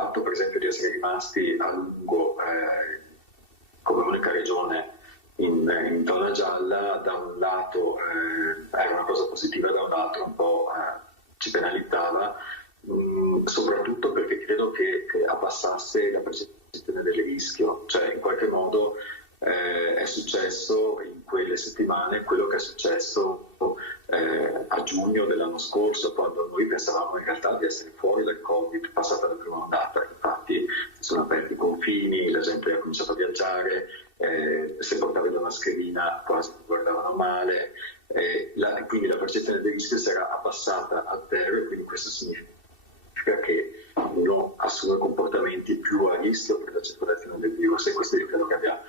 fatto per esempio di essere rimasti a lungo come unica regione in zona gialla, da un lato era una cosa positiva, da un lato un po' ci penalizzava, soprattutto perché credo che abbassasse la percezione del rischio, cioè in qualche modo è successo in quelle settimane quello che è successo a giugno dell'anno scorso, quando noi pensavamo in realtà di essere fuori dal Covid, passata la prima ondata. Infatti si sono aperti i confini, la gente ha cominciato a viaggiare, se portavi la mascherina quasi ti guardavano male, quindi la percezione del rischio si era abbassata a zero, e quindi questo significa che uno assume comportamenti più a rischio per la circolazione del virus, e questo io credo che abbia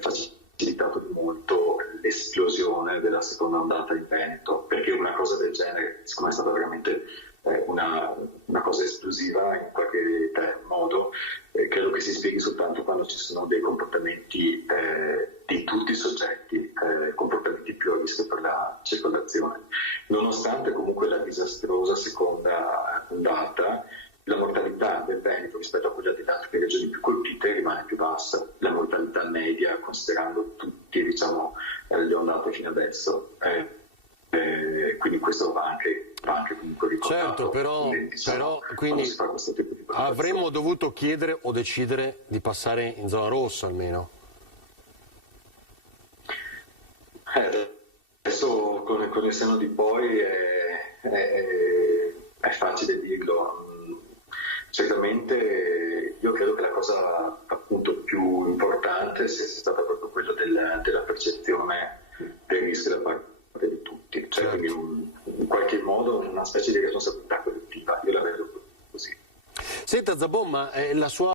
facilitato di molto l'esplosione della seconda ondata in Veneto, perché una cosa del genere, siccome è stata veramente una cosa esplosiva in qualche modo, credo che si spieghi soltanto quando ci sono dei comportamenti di tutti i soggetti, comportamenti più a rischio per la circolazione. Nonostante comunque la disastrosa seconda ondata, la mortalità del Veneto rispetto a quella delle altre regioni più colpite rimane più bassa, la mortalità media considerando tutti le ondate fino adesso, quindi questo va anche comunque ricordato. Certo, però quindi avremmo dovuto chiedere o decidere di passare in zona rossa almeno. Adesso con il senno di poi è facile dirlo. Certamente io credo che la cosa appunto più importante sia stata proprio quella della percezione del rischio da parte di tutti, cioè certo. Quindi in qualche modo una specie di responsabilità collettiva, io la vedo così. Senta Zabon, ma la sua